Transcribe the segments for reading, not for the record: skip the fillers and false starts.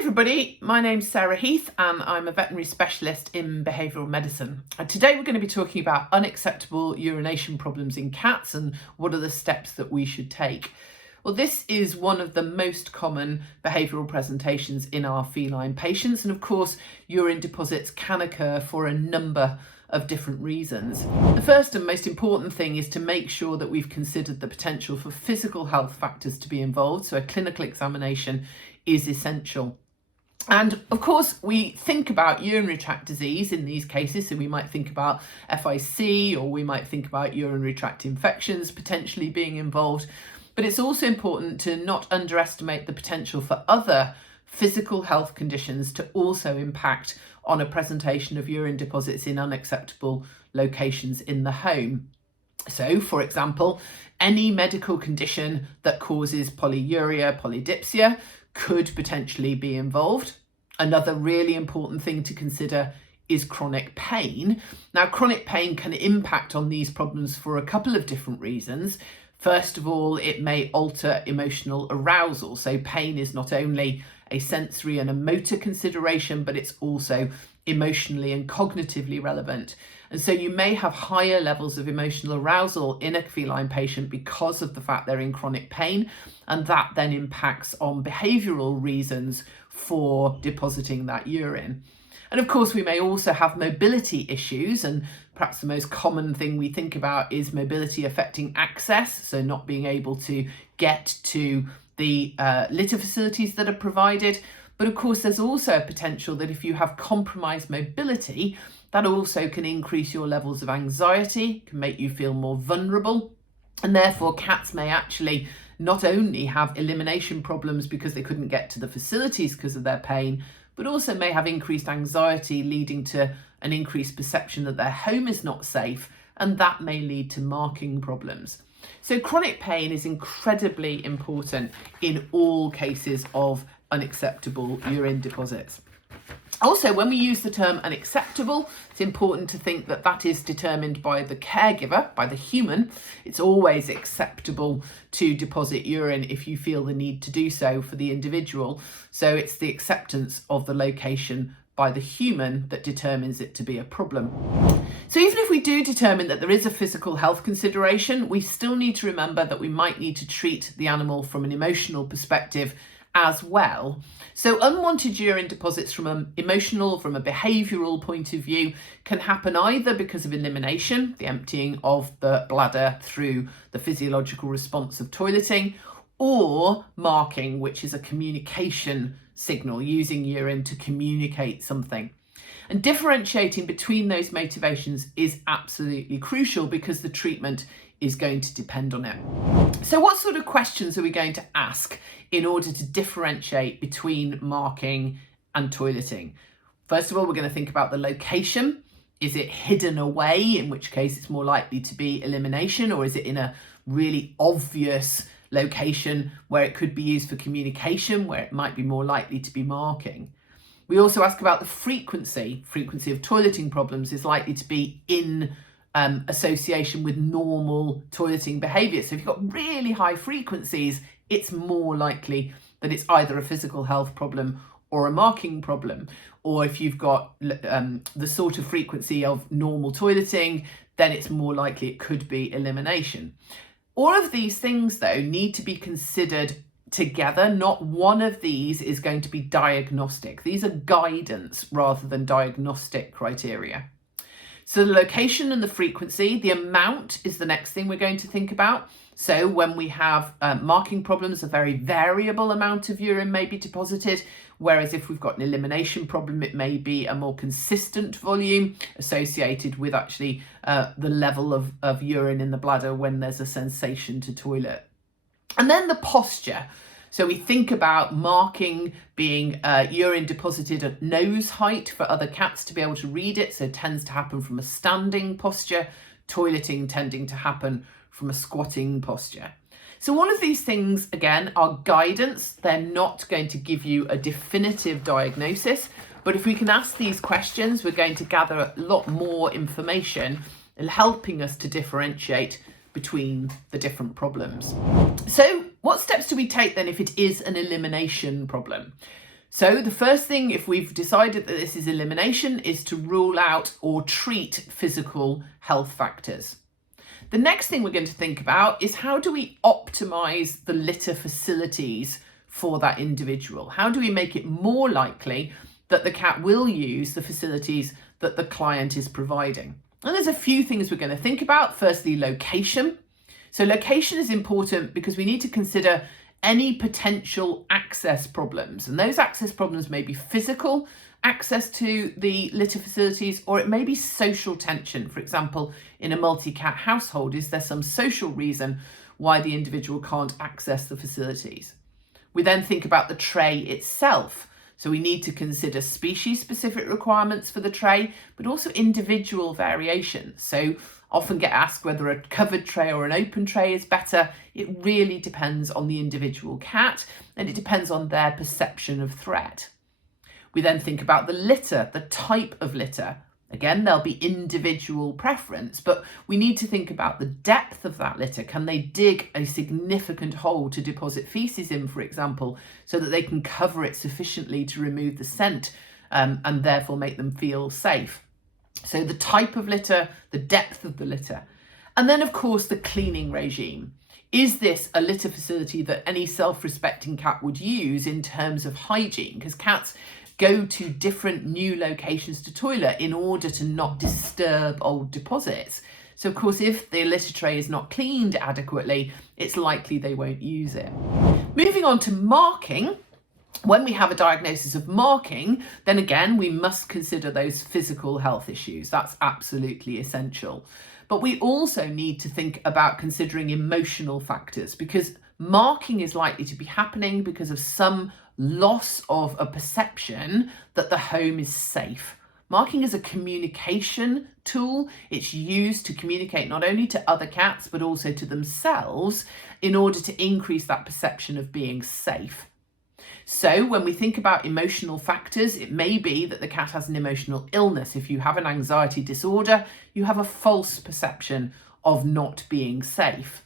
Everybody, my name's Sarah Heath and I'm a veterinary specialist in behavioural medicine. And today we're going to be talking about unacceptable urination problems in cats and what are the steps that we should take. Well, this is one of the most common behavioural presentations in our feline patients, and of course urine deposits can occur for a number of different reasons. The first and most important thing is to make sure that we've considered the potential for physical health factors to be involved, so a clinical examination is essential. And of course, we think about urinary tract disease in these cases, so we might think about FIC or we might think about urinary tract infections potentially being involved. But it's also important to not underestimate the potential for other physical health conditions to also impact on a presentation of urine deposits in unacceptable locations in the home. So, for example, any medical condition that causes polyuria, polydipsia could potentially be involved. Another really important thing to consider is chronic pain. Now, chronic pain can impact on these problems for a couple of different reasons. First of all, it may alter emotional arousal. So pain is not only a sensory and a motor consideration, but it's also emotionally and cognitively relevant. And so you may have higher levels of emotional arousal in a feline patient because of the fact they're in chronic pain, and that then impacts on behavioural reasons for depositing that urine. And of course, we may also have mobility issues, and perhaps the most common thing we think about is mobility affecting access, so not being able to get to the litter facilities that are provided. But of course, there's also a potential that if you have compromised mobility, that also can increase your levels of anxiety, can make you feel more vulnerable, and therefore cats may actually not only have elimination problems because they couldn't get to the facilities because of their pain, but also may have increased anxiety leading to an increased perception that their home is not safe, and that may lead to marking problems. So chronic pain is incredibly important in all cases of unacceptable urine deposits. Also, when we use the term unacceptable, it's important to think that that is determined by the caregiver, by the human. It's always acceptable to deposit urine if you feel the need to do so for the individual. So it's the acceptance of the location by the human that determines it to be a problem. So even if we do determine that there is a physical health consideration, we still need to remember that we might need to treat the animal from an emotional perspective as well. So unwanted urine deposits from an emotional, from a behavioural point of view, can happen either because of elimination, the emptying of the bladder through the physiological response of toileting, or marking, which is a communication signal, using urine to communicate something. And differentiating between those motivations is absolutely crucial because the treatment is going to depend on it. So what sort of questions are we going to ask in order to differentiate between marking and toileting? First of all, we're going to think about the location. Is it hidden away, in which case it's more likely to be elimination, or is it in a really obvious location where it could be used for communication, where it might be more likely to be marking? We also ask about the frequency. Frequency of toileting problems is likely to be in association with normal toileting behaviour. So if you've got really high frequencies, it's more likely that it's either a physical health problem or a marking problem. Or if you've got the sort of frequency of normal toileting, then it's more likely it could be elimination. All of these things, though, need to be considered together. Not one of these is going to be diagnostic. These are guidance rather than diagnostic criteria. So the location and the frequency, the amount is the next thing we're going to think about. So when we have marking problems, a very variable amount of urine may be deposited, whereas if we've got an elimination problem, it may be a more consistent volume associated with actually the level of urine in the bladder when there's a sensation to toilet. And then the posture. So we think about marking being urine deposited at nose height for other cats to be able to read it. So it tends to happen from a standing posture, toileting tending to happen from a squatting posture. So all of these things, again, are guidance. They're not going to give you a definitive diagnosis. But if we can ask these questions, we're going to gather a lot more information and helping us to differentiate between the different problems. So what steps do we take then if it is an elimination problem? So the first thing, if we've decided that this is elimination, is to rule out or treat physical health factors. The next thing we're going to think about is how do we optimise the litter facilities for that individual? How do we make it more likely that the cat will use the facilities that the client is providing? And there's a few things we're going to think about. Firstly, location. So location is important because we need to consider any potential access problems. And those access problems may be physical access to the litter facilities, or it may be social tension. For example, in a multi-cat household, is there some social reason why the individual can't access the facilities? We then think about the tray itself. So we need to consider species-specific requirements for the tray, but also individual variation. So often get asked whether a covered tray or an open tray is better. It really depends on the individual cat, and it depends on their perception of threat. We then think about the litter, the type of litter. Again, there'll be individual preference, but we need to think about the depth of that litter. Can they dig a significant hole to deposit feces in, for example, so that they can cover it sufficiently to remove the scent and therefore make them feel safe? So the type of litter, the depth of the litter. And then, of course, the cleaning regime. Is this a litter facility that any self-respecting cat would use in terms of hygiene? Because cats go to different new locations to toilet in order to not disturb old deposits. So of course, if the litter tray is not cleaned adequately, it's likely they won't use it. Moving on to marking. When we have a diagnosis of marking, then again, we must consider those physical health issues. That's absolutely essential. But we also need to think about considering emotional factors, because marking is likely to be happening because of some loss of a perception that the home is safe. Marking is a communication tool. It's used to communicate not only to other cats, but also to themselves in order to increase that perception of being safe. So when we think about emotional factors, it may be that the cat has an emotional illness. If you have an anxiety disorder, you have a false perception of not being safe.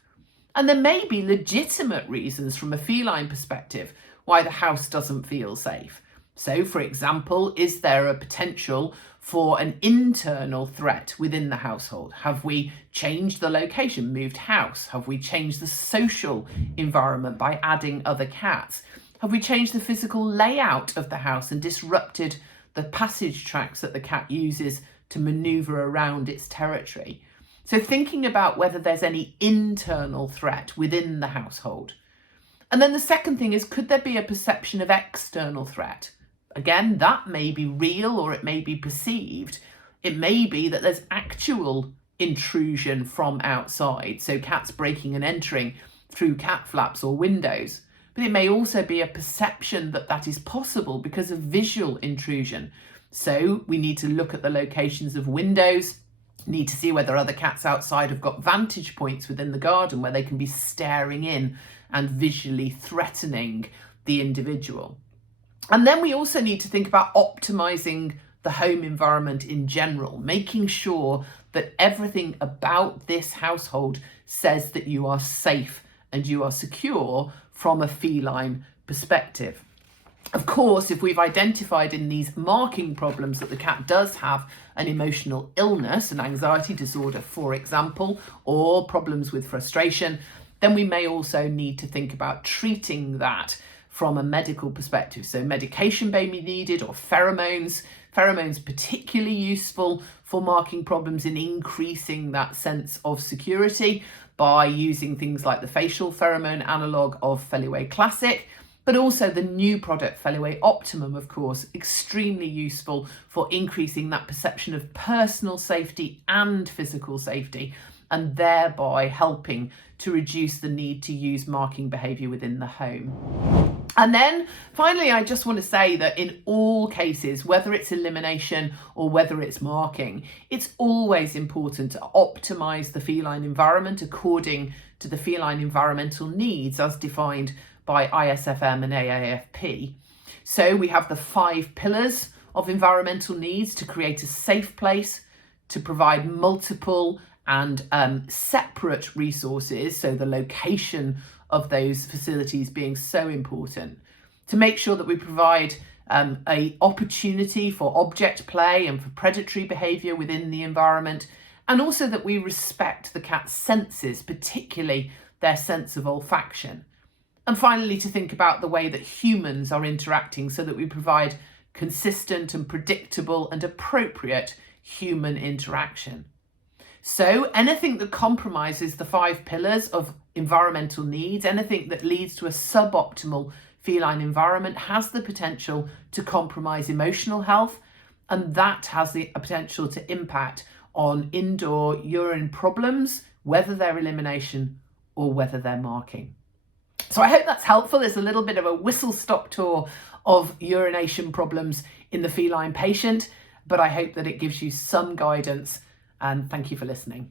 And there may be legitimate reasons from a feline perspective why the house doesn't feel safe. So, for example, is there a potential for an internal threat within the household? Have we changed the location, moved house? Have we changed the social environment by adding other cats? Have we changed the physical layout of the house and disrupted the passage tracks that the cat uses to maneuver around its territory? So thinking about whether there's any internal threat within the household. And then the second thing is, could there be a perception of external threat? Again, that may be real or it may be perceived. It may be that there's actual intrusion from outside, so cats breaking and entering through cat flaps or windows. But it may also be a perception that that is possible because of visual intrusion. So we need to look at the locations of windows, need to see whether other cats outside have got vantage points within the garden where they can be staring in and visually threatening the individual. And then we also need to think about optimizing the home environment in general, making sure that everything about this household says that you are safe and you are secure from a feline perspective. Of course, if we've identified in these marking problems that the cat does have an emotional illness, an anxiety disorder, for example, or problems with frustration, then we may also need to think about treating that from a medical perspective. So medication may be needed, or pheromones. Pheromones particularly useful for marking problems in increasing that sense of security by using things like the facial pheromone analogue of Feliway Classic, but also the new product Feliway Optimum, of course, extremely useful for increasing that perception of personal safety and physical safety, and thereby helping to reduce the need to use marking behaviour within the home. And then finally, I just want to say that in all cases, whether it's elimination or whether it's marking, it's always important to optimise the feline environment according to the feline environmental needs as defined by ISFM and AAFP. So we have the 5 pillars of environmental needs: to create a safe place, to provide multiple and separate resources, so the location of those facilities being so important, to make sure that we provide a opportunity for object play and for predatory behaviour within the environment, and also that we respect the cat's senses, particularly their sense of olfaction. And finally, to think about the way that humans are interacting so that we provide consistent and predictable and appropriate human interaction. So anything that compromises the 5 pillars of environmental needs, anything that leads to a suboptimal feline environment, has the potential to compromise emotional health, and that has the potential to impact on indoor urine problems, whether they're elimination or whether they're marking. So I hope that's helpful. It's a little bit of a whistle-stop tour of urination problems in the feline patient, but I hope that it gives you some guidance, and thank you for listening.